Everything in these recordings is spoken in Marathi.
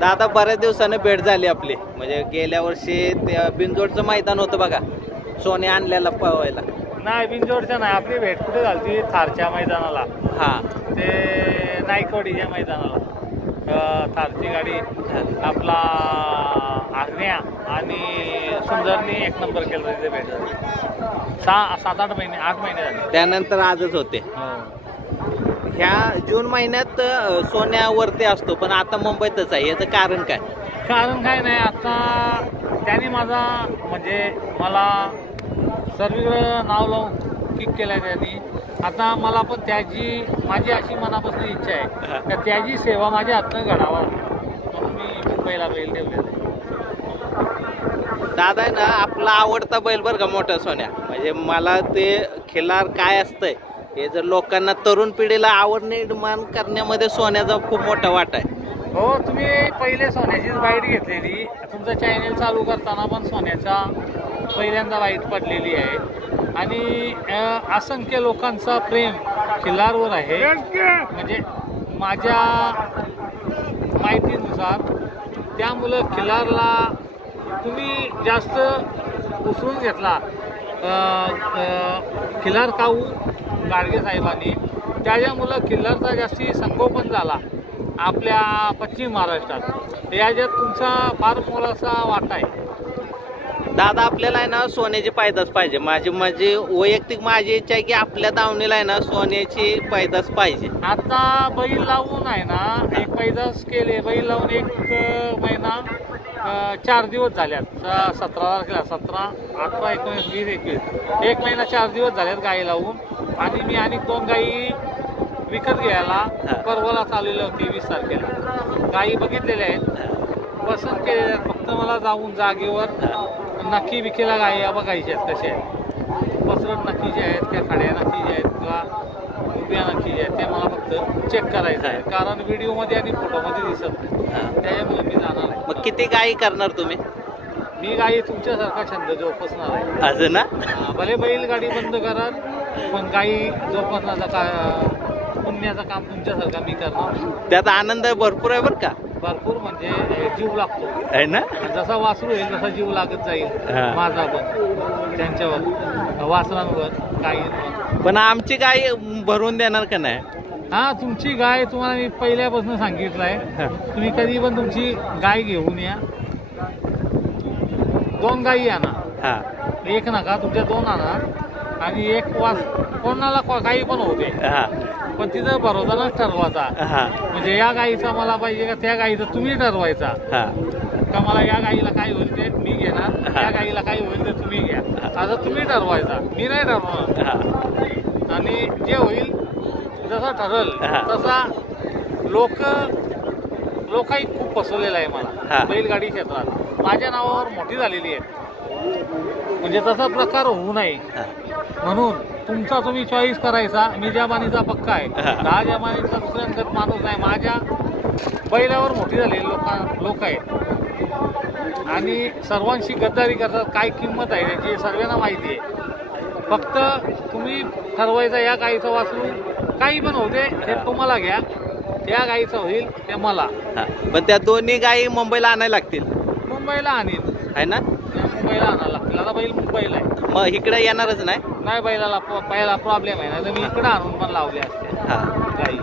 दादा बऱ्याच दिवसानं भेट झाली आपली, म्हणजे गेल्या वर्षी ते बिनजोडचं मैदान होतं बघा, सोने आणलेला पळवायला. नाही बिनजोडच्या नाही, आपली भेट कुठे झाली? थारच्या मैदानाला. हा ते नाईकवाडीच्या मैदानाला थारची गाडी आपला आग्न्या आणि सुंदरनी 1 नंबर केला तिथे भेट झाली. 7-8 महिने 8 महिने झाले. त्यानंतर आजच होते. ह्या जून महिन्यात सोन्यावरती असतो, पण आता मुंबईतच आहे. याचं कारण काय? कारण काय नाही, आता त्याने माझा म्हणजे मला सर्वीकडं नाव लावून किक केलं त्यांनी. आता मला पण त्याची माझी अशी मनापासून इच्छा आहे का त्याची सेवा माझ्या हातनं घडावा, म्हणून मी मुंबईला बैल ठेवलेला आहे. दादा आहे ना आपला आवडता बैल बरं का मोठा सोन्या. म्हणजे मला ते खिलार काय असतंय हे जर लोकांना तरुण पिढीला आवड निर्माण करण्यामध्ये सोन्याचा खूप मोठा वाटा आहे. हो, तुम्ही पहिले सोन्याचीच बाईट घेतलेली. तुमचं चॅनेल चालू करताना पण सोन्याचा पहिल्यांदा बाईट पडलेली आहे आणि असंख्य लोकांचा प्रेम खिल्लारवर आहे. म्हणजे माझ्या माहितीनुसार त्यामुळं खिल्लारला तुम्ही जास्त उसळून घेतला. खिल्लार काऊ गाडगे साहेबांनी, त्याच्यामुळं खिल्लारचा जास्ती संगोपन झाला आपल्या पश्चिम महाराष्ट्रात. याच्यात तुमचा फार मोलाचा वाटा आहे. दादा आपल्याला आहे ना सोन्याची पैदास पाहिजे. माझी वैयक्तिक माझी इच्छा आहे की आपल्या दावणीला आहे ना सोन्याची पैदास पाहिजे. आता बैल लावून आहे ना एक पैदास केले. बैल लावून 1 महिना 4 दिवस झाल्यात. 17 तारखेला 17, 18, 19, 20, 21 1 महिना 4 दिवस झाल्यात गाई लावून. आणि मी आणि 2 गाई विकत घ्यायला परवाला चाललेले होते 20 तारखेला. गाई बघितलेल्या आहेत, पसंत केलेल्या आहेत. फक्त मला जाऊन जागेवर नक्की विकेला गाई बघायच्या आहेत कशा आहेत, पसरट नक्कीच्या आहेत त्या खड्या नक्कीच्या आहेत किंवा उभ्या नक्कीच्या आहेत, ते मला फक्त चेक करायचं आहे. कारण व्हिडिओमध्ये आणि फोटोमध्ये दिसत नाही, त्याच्यामुळे मी जाणार आहे. मग किती गाई करणार तुम्ही? मी गाई तुमच्यासारखा छंद जोपासणार आहे. अजून ना भले बैलगाडी बंद करा, पण गाई जोपासण्याचा पुण्याचं काम तुमच्यासारखा मी करणार. त्यात आनंद भरपूर आहे बरं का. भरपूर म्हणजे जीव लागतो आहे ना. जसा वासरू येईल तसा जीव लागत जाईल माझा पण त्यांच्यावर, वासरांवर, गायींवर. पण आमची गाय भरून देणार का नाही? हा, तुमची गाय तुम्हाला मी पहिल्यापासून सांगितलंय, तुम्ही कधी पण तुमची गाय घेऊन या. 2 गायी आणा, 1 नका, तुमच्या 2 आणा. आणि 1 कोणाला काही पण होते, पण तिथं भरोसानच ठरवायचा. म्हणजे या गाईचा मला पाहिजे का त्या गाईचा तुम्ही ठरवायचा का मला या गाईला काय होईल ते मी घेणार, त्या गाईला काय होईल ते तुम्ही घ्या, असं तुम्ही ठरवायचा. मी नाही ठरवणार. आणि जे होईल जसं ठरल तसा लोकही खूप फसवलेला आहे मला बैलगाडी क्षेत्रात. माझ्या नावावर मोठी झालेली आहे, म्हणजे तसा प्रकार होऊ नये म्हणून तुमचा तुम्ही चॉईस करायचा. मी ज्या बाणीचा पक्का आहे, हा ज्या बाणीचा दुसऱ्यांगत माणूस नाही. माझ्या बैलावर मोठी झालेली लोक आहेत आणि सर्वांशी गद्दारी करतात. काय किंमत आहे त्याची सर्वांना माहिती आहे. फक्त तुम्ही ठरवायचं या गाईचं वासरू काही पण होते ते तुम्हाला घ्या, त्या गाईचं होईल ते मला. पण त्या दोन्ही गायी मुंबईला आणायला लागतील. मुंबईला आणीन आहे ना, मुंबईला आणायला लागतील. आता बैल मुंबईला आहे, मग इकडे येणारच नाही. नाही, बैलाला पहिला प्रॉब्लेम आहे ना, तर मी इकडे आणून पण लावले असते गाई.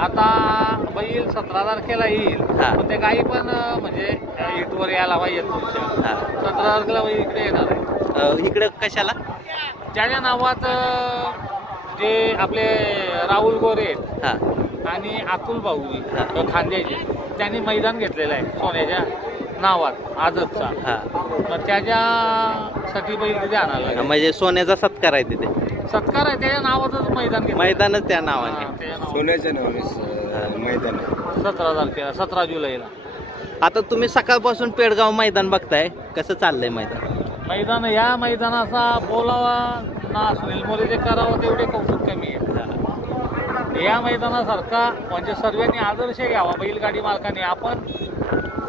आता बैल 17 तारखेला येईल, पण ते गाई पण म्हणजे इटवर यायला पाहिजे तुमच्या. 17 तारखेला बैल इकडे येणार आहे. इकडे कशाला? ज्याच्या नावात जे आपले राहुल गोरे आहेत आणि अतुल भाऊ खांद्याचे, त्यांनी मैदान घेतलेलं आहे सोन्याच्या नावात आजचा. मग त्याच्यासाठी बैल तिथे आणायला, म्हणजे सोन्याचा सत्कार आहे तिथे. सत्कार आहे त्याच्या नावातच मैदानच त्या नावाने सोन्याच्या नावाने मैदान 17 तारखेला 17 जुलैला. आता तुम्ही सकाळपासून पेडगाव मैदान बघताय, कसं चाललंय मैदान? या मैदानाचा बोलावा ना सुनील मोरे जे करावं तेवढे कौतुक कमी आहे. या मैदानासारखा म्हणजे सर्वांनी आदर्श घ्यावा बैलगाडी मालकाने. आपण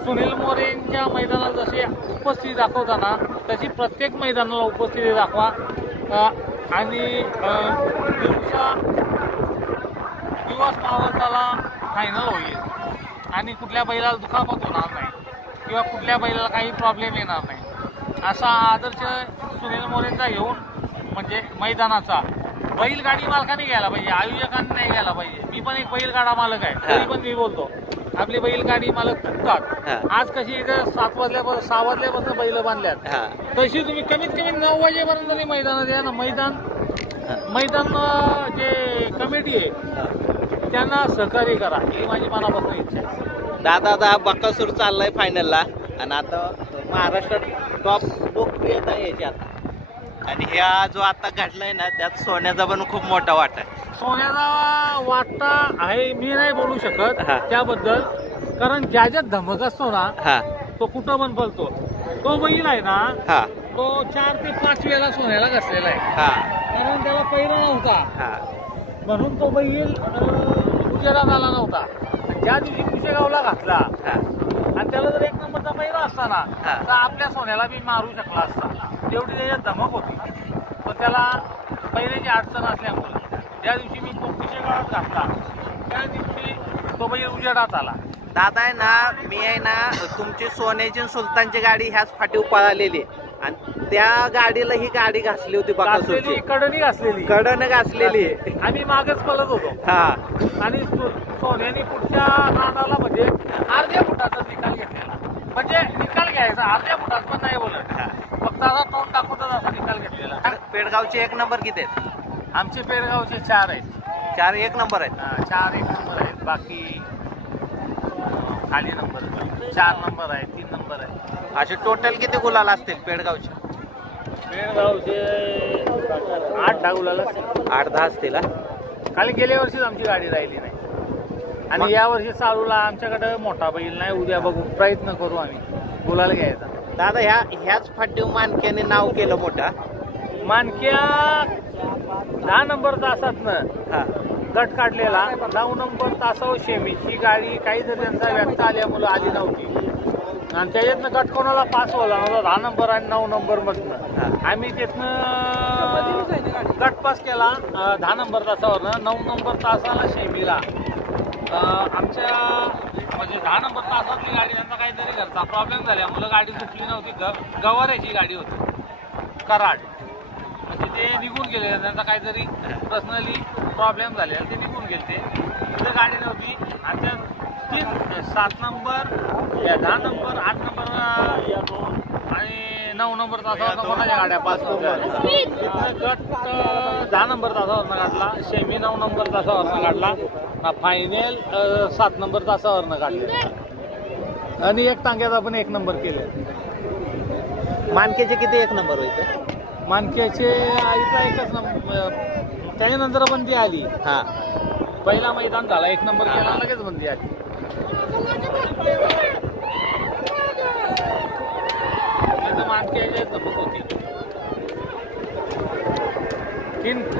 सुनील मोरेंच्या मैदानात जशी उपस्थिती दाखवताना तशी प्रत्येक मैदानाला उपस्थिती दाखवा. आणि दिवस मावळताला फायनल होईल आणि कुठल्या बैलाला दुखापत होणार नाही किंवा कुठल्या बैलाला काही प्रॉब्लेम येणार नाही असा आदर्श सुनील मोरेंचा घेऊन म्हणजे मैदानाचा बैलगाडी मालकाने घ्यायला पाहिजे, आयोजकांनी नाही घ्यायला पाहिजे. मी पण एक बैलगाडा मालक आहे, तरी पण मी बोलतो आपली बैलगाडी मालक चुकतात. आज कशी इथं 6 वाजल्यापासून बैल बांधल्यात, तशी तुम्ही कमीत कमी 9 वाजेपर्यंत तरी मैदानात या ना. मैदान जे कमिटी आहे त्यांना सहकार्य करा, ही माझी मनापासून इच्छा आहे. दादा बकासूर चाललाय फायनलला आणि आता महाराष्ट्रात टॉप लोकप्रियता आहे याच्यात. आणि ह्या जो आता घडलाय ना त्यात सोन्याचा पण खूप मोठा वाटा आहे. सोन्याचा वाटा आहे मी नाही बोलू शकत त्याबद्दल, कारण ज्याच्यात धमक असतो ना तो कुठं पण पळतो. तो बैल आहे ना तो 4 ते 5 वेळा सोन्याला घसलेला आहे, कारण त्याला पहिला नव्हता म्हणून तो बैल उजेडात आला नव्हता. ज्या दिवशी कुशेगावला घातला आणि त्याला जर 1 नंबरचा पहिला असताना तर आपल्या सोन्याला बी मारू शकला असता, तेवढी त्याच्यात धमक होती. पण त्याला पहिल्याची अडचण असल्यामुळे ज्या दिवशी मी तो कुशेगावात घातला त्या दिवशी तो बैल उजेडात आला. दादा आहे ना, मी आहे ना तुमची सोन्याची सुलतानची गाडी ह्याच फाटीव पळालेली आणि त्या गाडीला ही गाडी घासली होती बकासूरची, कडनं घासलेली आणि मागच पळत होतो. आणि सोन्याने पुढच्या नादाला म्हणजे अर्ध्या फुटाचा निकाल घेतलेला, म्हणजे निकाल घ्यायचा अर्ध्या फुटात पण नाही बोलत, फक्त असा तोंड टाकूनच असा निकाल घेतलेला. पेडगावचे 1 नंबर किती आहेत? आमचे पेडगावचे 4 आहेत. 4 1 नंबर आहेत. 4 1 नंबर आहेत, बाकी खाली नंबर 4 नंबर आहे, 3 नंबर आहे. असे टोटल किती गुलाल असतील पेडगावचे? पेडगावचे 8-10 गुलाल असतील. 8-10 असतील. खाली गेल्या वर्षीच आमची गाडी राहिली नाही आणि या वर्षी चालूला आमच्याकडे मोठा बैल नाही, उद्या बघू प्रयत्न करू आम्ही गुलाल घ्यायचा. दादा ह्याच फाटीव मानक्याने नाव केलं मोठा. मानक्या 10 नंबर तासातनं गट काढलेला, 9 नंबर तासावर शेमीची गाडी काहीतरी त्यांचा व्यक्त आल्यामुळं आली नव्हती आणि त्याच्यातनं गट कोणाला पास व्हायला नव्हता 10 नंबर आणि 9 नंबर मधनं. आम्ही त्यातनं गट पास केला 10 नंबर तासावरनं. 9 नंबर तासाला शेमीला आमच्या म्हणजे 10 नंबर तासातली गाडी त्यांचा काहीतरी घरचा प्रॉब्लेम झाल्यामुळं गाडी सुटली नव्हती. गवाऱ्याची गाडी होती कराड, म्हणजे ते निघून गेले, त्यांचा काहीतरी पर्सनली प्रॉब्लेम झालेला, ते निघून गेले. तिथं गाडी नव्हती आणि त्या 7 नंबर 10 नंबर 8 नंबर आणि 9 नंबर तासावर कोणाच्या गाड्या पास होत्या. गट 10 नंबर तासावरनं काढला, शेमी 9 नंबर तासावरनं काढला, फायनल 7 नंबर तासावरनं काढले आणि 1 टांग्याचा पण 1 नंबर केले. मानक्याचे किती 1 नंबर होते? मानक्याचे आईचा 1च नंबर, त्याच्यानंतर बंदी आली. पहिला मैदान झाला 1 नंबर केला, लगेच बंदी आली. मानक्याचे नंबर होती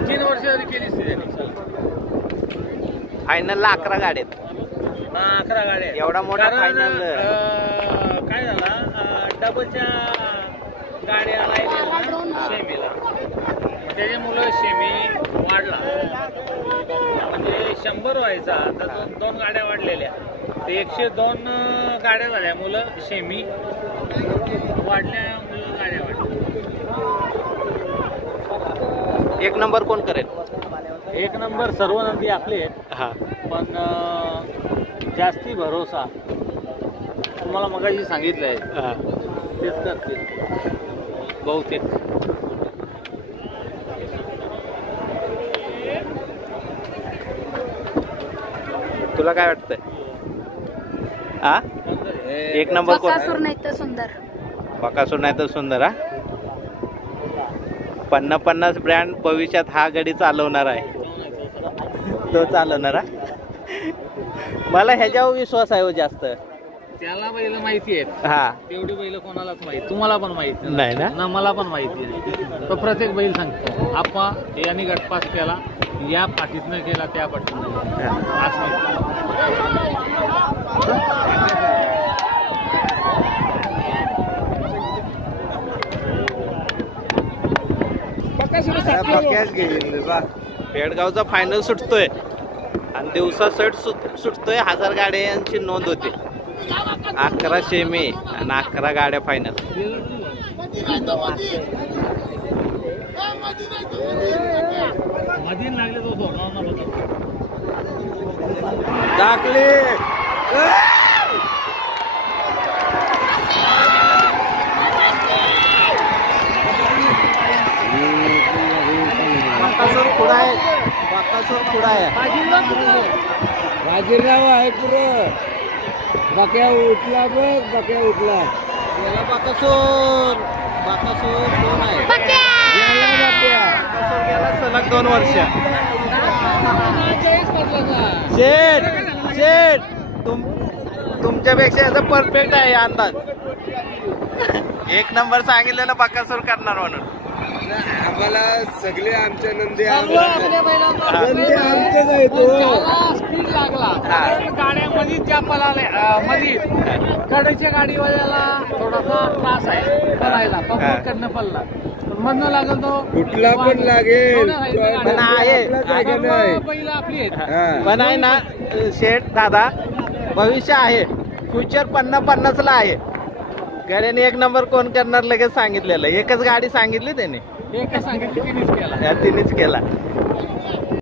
3 वर्ष जरी केली असती त्यांनी. फायनलला 11 गाड्या आहेत. 11 गाड्या. एवढा मोठा फायनल काय झाला, डबलच्या गाड्या राहिल्या शेमीला, त्याच्यामुळं शेमी वाढला. म्हणजे 100 व्हायचा तर 2 गाड्या वाढलेल्या, ते 102 गाड्या झाल्यामुळं शेमी वाढल्यामुळं गाड्या वाढल्या. 1 नंबर कोण करेल? 1 नंबर सर्व नंदी आपले आहेत, पण जास्ती भरोसा तुम्हाला मगाशी सांगितलंय तेच करतील बहुतेक. तुला काय वाटतंय? 1 नंबर कोण? बकासूर नाही तर सुंदर. बकासूर नाही तर सुंदर. 50-50 ब्रँड भविष्यात हा गाडी चालवणार आहे, तो चालवणार. मला ह्याच्यावर विश्वास आहे जास्त. त्याला बैल माहिती आहेत, तेवढी बैल कोणालाच माहिती, तुम्हाला पण माहिती नाही ना, मला पण माहिती आहे. तो प्रत्येक बैल सांगतो आपण यांनी गटपास केला, या पाठीतनं केला, त्या पाठीतनं पेडगावचा फायनल सुटतोय आणि दिवसा सुटतोय, 1000 गाड्यांची नोंद होते. 11 सेमी आणि 11 गाड्या फायनल. टाकले बाकासूर पुढा आहे, बाकासूर पुढा आहे. बाजीराव आहे पुरं. बक्या उठला बघ, बक्या उठला. गेला बाकासूर. बाकासूर कोण आहे? गेला बक्या. बाकासूर गेला सलग 2 वर्ष. शेठ शेठ तुमच्यापेक्षा याचा परफेक्ट आहे अंदाज. 1 नंबर सांगितलेलं बाकासूर करणार म्हणून. आम्हाला सगळे आमच्या नंदी सर्व आपल्या बैलांना नंदी आमचेच आहे तो. त्याला स्पीड लागला कारण गाड्यामध्ये ज्या पळाल्या मध्ये कडेच्या गाडीवाल्याला थोडासा त्रास आहे पळायला, पकडनं पडला मधनं लागल तो कुठला पण लागेल पण आहे. बैल आपली आहेत. हा. पण आहे ना शेठ दादा, भविष्य आहे. फ्युचर 50-50ला आहे. गाड्याने 1 नंबर कोण करणार लगेच सांगितलेलं. एकच गाडी सांगितली त्याने, एक सांगितलं की या तिनेच केला.